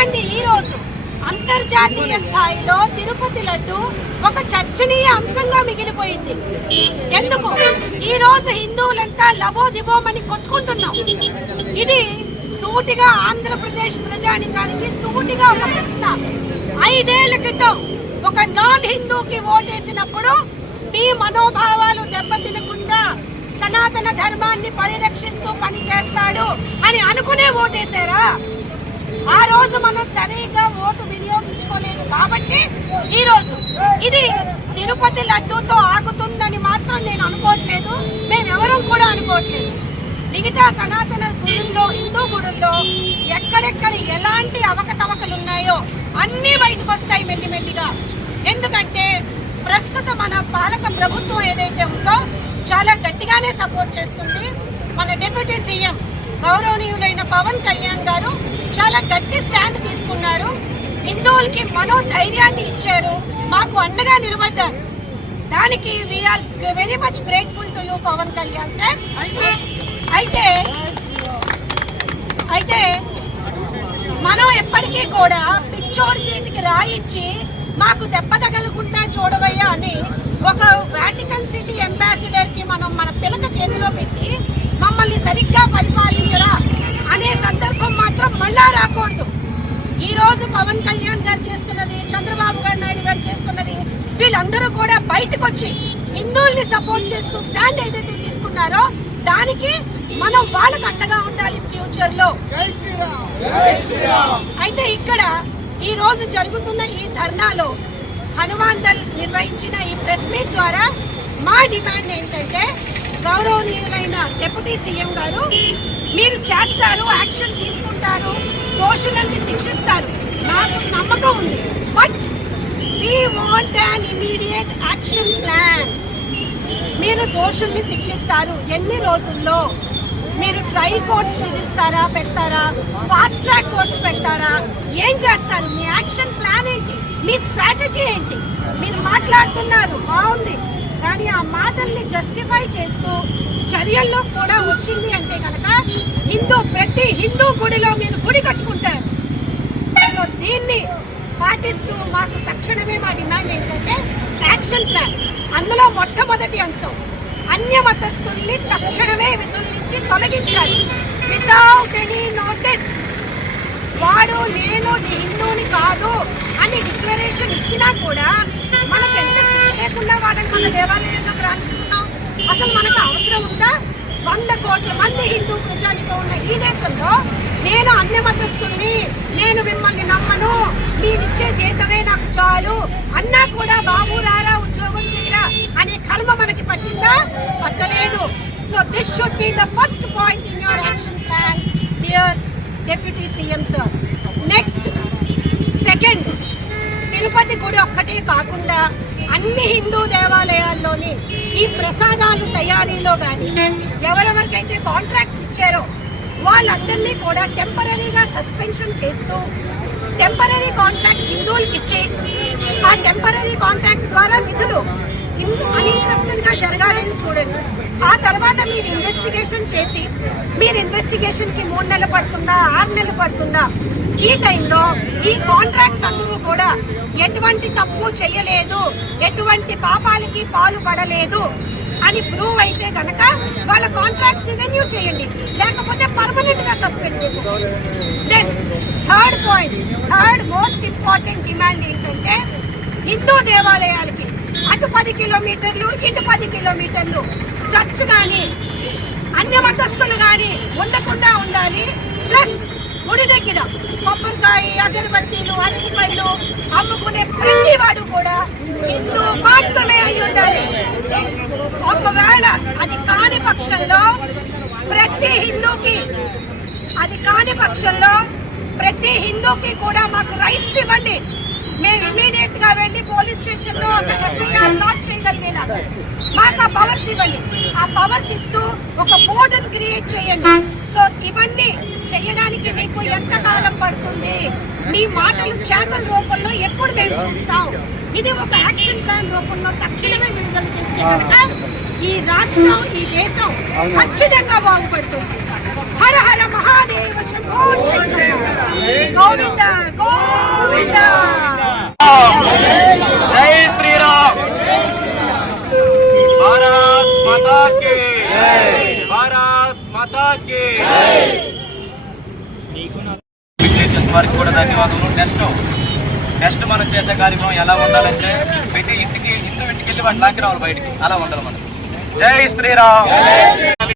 అలాంటి ఈ రోజు అంతర్జాతీయ స్థాయిలో తిరుపతి లడ్డు ఒక చర్చనీయ అంశంగా మిగిలిపోయింది. ఎందుకు ఈ రోజు హిందువులంతా లబోదిబోమని కొట్టుకుంటున్నాం. ఇది సూటిగా ఆంధ్రప్రదేశ్ ప్రజానికానికి సూటిగా ఒక ప్రశ్న. 5 ఏళ్ల క్రితం ఒక నాన్ హిందూకి ఓటేసినప్పుడు మీ మనోభావాలు దెబ్బతినకుండా సనాతన ధర్మాన్ని పరిరక్షిస్తూ పనిచేస్తాడు అని అనుకునే ఓటేశారా? ఆ రోజు మనం సరిగ్గా ఓటు వినియోగించుకోలేదు కాబట్టి ఈ రోజు ఇది తిరుపతి లడ్డూతో ఆగుతుందని మాత్రం నేను అనుకోవట్లేదు, మేమెవరం కూడా అనుకోవట్లేదు. మిగతా సనాతన గుడుల్లో, హిందూ గుడుల్లో ఎక్కడెక్కడ ఎలాంటి అవకతవకలు ఉన్నాయో అన్ని బయటకు వస్తాయి మెల్లిమెల్లిగా. ఎందుకంటే ప్రస్తుతం మన పాలక ప్రభుత్వం ఏదైతే ఉందో చాలా గట్టిగానే సపోర్ట్ చేస్తుంది. మన డిప్యూటీ సీఎం గౌరవనీయులైన పవన్ కళ్యాణ్ గారు చాలా గట్టి స్టాండ్ తీసుకున్నారు. హిందువులకి మనోధైర్యాన్ని ఇచ్చారు, మాకు అండగా నిలబడ్డారు. దానికి we are very much grateful to you Pawan Kalyan sir. అయితే మనం ఎప్పటికీ కూడా పిచ్చోడి చేతికి రాయిచ్చి మాకు దెబ్బ తగలకుండా చూడవయ్యా అని ఒక వాటికన్ సిటీ అంబాసిడర్ కి మనం మన పిల్లక చేతిలో పెట్టి మమ్మల్ని సరిగ్గా పరిపాలించరా అనే సందర్భం మాత్రం మళ్ళా రాకూడదు. ఈ రోజు పవన్ కళ్యాణ్ గారు చేస్తున్నది, చంద్రబాబు నాయుడు గారు చేస్తున్నది, వీళ్ళందరూ కూడా బయటకు వచ్చి హిందువుల్ని సపోర్ట్ చేస్తూ స్టాండ్ ఏదైతే తీసుకున్నారో దానికి మనం వాళ్ళకి అండగా ఉండాలి ఫ్యూచర్ లో. అయితే ఇక్కడ ఈ రోజు జరుగుతున్న ఈ ధర్నాలో హనుమాన్ దళ్ నిర్వహించిన ఈ ప్రెస్ మీట్ ద్వారా మా డిమాండ్ ఏంటంటే గౌరవనీయులైన డిప్యూటీ సీఎం గారు మీరు చేస్తారు, యాక్షన్ తీసుకుంటారు, దోషులని శిక్షిస్తారు, నాకు నమ్మకం ఉంది. But we want an immediate action plan. మీరు దోషుల్ని శిక్షిస్తారు, ఎన్ని రోజుల్లో మీరు ట్రయల్ కోర్ట్స్ విధిస్తారా, పెడతారా, ఫాస్ట్ ట్రాక్ కోర్ట్స్ పెడతారా, ఏం చేస్తారు, మీ యాక్షన్ ప్లాన్ ఏంటి, మీ స్ట్రాటజీ ఏంటి? మీరు మాట్లాడుతున్నారు బాగుంది, కానీ ఆ మాటల్ని జస్టిఫై చేస్తూ చర్యల్లో కూడా వచ్చింది అంటే కనుక ప్రతి హిందూ గుడిలో మీరు గుడి కట్టుకుంటారు. సో దీన్ని పాటిస్తూ మాకు తక్షణమే మా డిమాండ్ ఏంటంటే యాక్షన్ ప్లాన్. అందులో మొట్టమొదటి అంశం అన్య మతస్థుల్ని తక్షణమే విధుల నుంచి తొలగించాలి వితౌట్ ఎనీ నోటీస్. వాడు నేను హిందూని కాదు అని డిక్లరేషన్ ఇచ్చినా కూడా మనకు ఎంత లేకుండా వాళ్ళని మన దేవాలయంలోకి రాణిస్తున్నాం. అసలు మనకు అవసరం ఉందా? 100 కోట్ల మంది హిందూ ప్రజానితో ఉన్న ఈ దేశంలో నేను అన్య మతస్థుల్ని, నేను మిమ్మల్ని నమ్మను, మీరిచ్చే జీతమే నాకు చాలు అన్నా కూడా బాబు రారా ఉద్యోగం చేయరా అనే కర్మ మనకి పట్టిందా? పట్టలేదు. So this should be the first point in your action plan dear deputy CM sir. Next second, Tirupati గుడి ఒక్కటే కాకుండా అన్ని హిందూ దేవాలయాల్లోని ఈ ప్రసాదాలు తయారీలో కానీ ఎవరెవరికైతే కాంట్రాక్ట్స్ ఇచ్చారో వాళ్ళందరినీ కూడా టెంపరీగా సస్పెన్షన్ చేస్తూ టెంపరీ కాంట్రాక్ట్స్ హిందువులకి ఇచ్చి ఆ టెంపరీ కాంట్రాక్ట్స్ ద్వారా నిధులు అన్ఇంటరప్టెడ్గా జరగాలని చూడండి. ఆ తర్వాత మీరు ఇన్వెస్టిగేషన్ చేసి మీరు ఇన్వెస్టిగేషన్కి 3 నెలలు పడుతుందా, 6 నెలలు పడుతుందా, ఈ టైంలో ఈ కాంట్రాక్ట్స్ అందరూ కూడా ఎటువంటి తప్పు చేయలేదు, ఎటువంటి పాపాలకి పాల్పడలేదు అని ప్రూవ్ అయితే కనుక వాళ్ళ కాంట్రాక్ట్స్ రెన్యూ చేయండి, లేకపోతే పర్మనెంట్ గా సస్పెండ్ చేయండి. Then third point, third most important demand ఏంటంటే హిందూ దేవాలయాలకి అటు 10 కిలోమీటర్లు ఇటు 10 కిలోమీటర్లు చర్చ్ కానీ అన్య మతస్థులు కానీ ఉండకుండా ఉండాలి. ప్లస్ గుడి దగ్గర కొబ్బరికాయ, అగరబత్తీలు, అరటిపళ్ళు అమ్ముకునే ప్రతి వాడు కూడా హిందూ మాత్రమే అయి ఉండాలి. ఒకవేళ అది కాని పక్షంలో ప్రతి హిందూకి కూడా మాకు రైట్స్ ఇవ్వండి. మేము ఇమీడియట్ గా వెళ్ళి పోలీస్ స్టేషన్ లో లాంచ్ చేయగలిగేలా మాకు ఆ పవర్స్ ఇవ్వండి. ఆ పవర్స్ ఇస్తూ ఒక బోర్డును క్రియేట్ చేయండి. సో ఇవన్నీ చేయడానికి మీకు ఎంత కాలం పడుతుంది? మీ మాటలు చేతల రూపంలో ఎప్పుడు మేము చూస్తాం? ఇది ఒక యాక్షన్ ప్లాన్ రూపంలో తక్షణమే విడుదల చేస్తే కనుక ఈ రాష్ట్రం, ఈ దేశం ఖచ్చితంగా బాగుపడుతుంది. హర హర మహాదేవ శంభో గోవింద. వారికి కూడా ధన్యవాదాలు. నెక్స్ట్ మనం చేసే కార్యక్రమం ఎలా ఉండాలంటే ప్రతి ఇంటికి వెళ్ళి వాటి లాక్కి రావాలి బయటికి, అలా ఉండాలి మనం. జై శ్రీరామ్.